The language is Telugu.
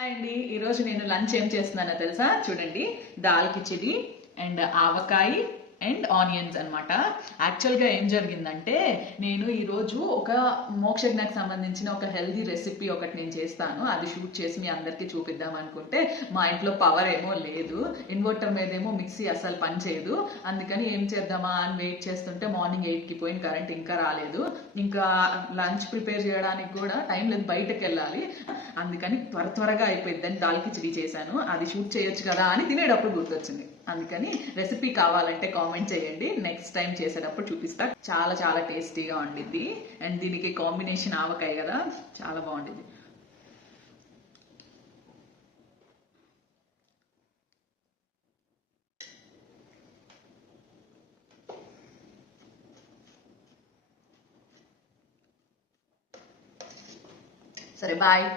హాయ్ అండి. ఈరోజు నేను లంచ్ ఏం చేస్తున్నానో తెలుసా? చూడండి, dal khichdi and avakaya and onions అన్నమాట. యాక్చువల్గా ఏం జరిగిందంటే, నేను ఈరోజు ఒక మోక్షజ్ఞకు సంబంధించిన ఒక హెల్దీ రెసిపీ ఒకటి నేను చేస్తాను. అది షూట్ చేసి మీ అందరికీ చూపిద్దాం అనుకుంటే మా ఇంట్లో పవర్ ఏమో లేదు, ఇన్వర్టర్ మీద ఏమో మిక్సీ అసలు పనిచేయదు. అందుకని ఏం చేద్దామా అని వెయిట్ చేస్తుంటే మార్నింగ్ 8కి పోయిన కరెంట్ ఇంకా రాలేదు. ఇంకా లంచ్ ప్రిపేర్ చేయడానికి కూడా టైం లేదు, బయటకు వెళ్ళాలి. అందుకని త్వరగా అయిపోయిందని దాల్ కిచిడి చేశాను. అది షూట్ చేయొచ్చు కదా అని తినేటప్పుడు గుర్తొచ్చింది. అందుకని రెసిపీ కావాలంటే కామెంట్ చేయండి, నెక్స్ట్ టైం చేసేటప్పుడు చూపిస్తా. చాలా చాలా టేస్టీగా ఉండిద్ది. అండ్ దీనికి కాంబినేషన్ ఆవకాయ కదా, చాలా బాగుండిద్ది. సరే, బాయ్.